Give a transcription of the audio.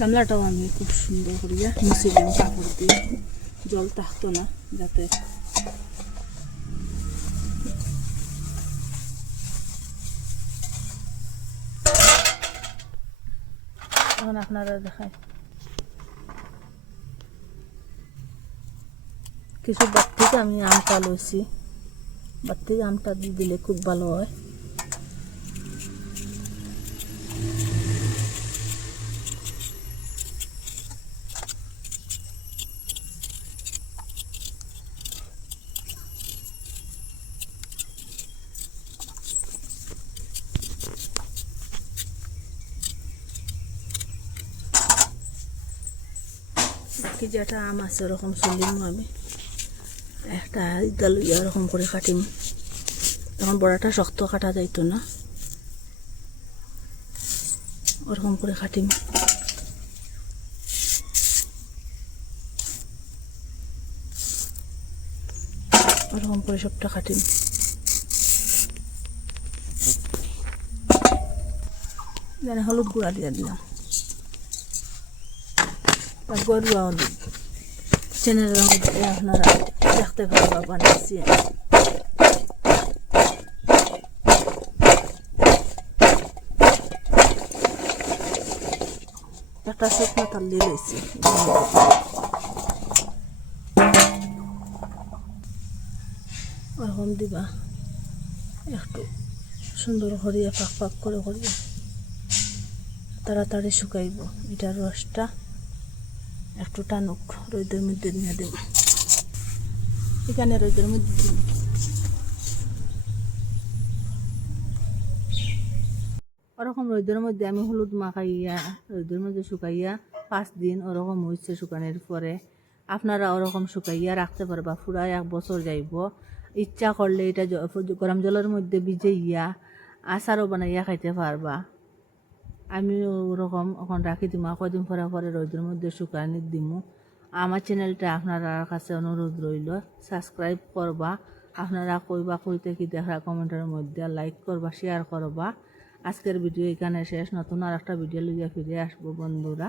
গামলাটাও আমি খুব সুন্দর করিয়া মুছিলাম কাপড় দিয়ে। জল থাকতো না, যাতে এখন আপনারা দেখায় কিছু বাদ থেকে আমি আমটা লইছি। বাদ থেকে আমটা দিয়ে দিলে খুব ভালো হয়। বাকি যেটা আম আছে, ওরকম চলিম আমি। একটা ইদা লইয়া ওরকম করে কাটিম। তখন বড়াটা শক্ত কাটা যাইতো না। ওরকম করে কাটিম। ওরকম করে সবটা কাটিম। হলুদ গুঁড়া দিয়ে দিলাম। আর গরুয়া হলুদ চ্যানেলের মধ্যে আপনারা দেখতে পারবা বানাচ্ছি একটা শুকনো তাল দিয়ে লইছি ওরকম দিবা একটু সুন্দর করিয়া, পাক পাক করে করিয়া। তাড়াতাড়ি শুকাইব। এটার রসটা একটু টানুক, রোদের মধ্যে নিয়ে দেব। এখানে রোদের মধ্যে দিন ওরকম রোদের মধ্যে আমি হলুদ মাখাইয়া, রোদের মধ্যে শুকাইয়া পাঁচ দিন ওরকম হয়েছে শুকানোর পরে। আপনারা ওরকম শুকাইয়া রাখতে পারবা পুরা এক বছর যাইব। ইচ্ছা করলে এটা গরম জলের মধ্যে ভিজে ভিজাইয়া, আচারও বানাইয়া খাইতে পারবা। আমি ওরকম এখন রাখি দিমু কদিন পরে পরে রোদের মধ্যে শুকানি দিমু। আমার চ্যানেলটা আপনারা কাছে অনুরোধ রইল সাবস্ক্রাইব করবা। আপনারা কইবা কইতে কি দেখা কমেন্টের মধ্যে লাইক করবা শেয়ার করবা। আজকের ভিডিও এখানে শেষ, নতুন আর একটা ভিডিও লইয়া ফিরে আসব বন্ধুরা।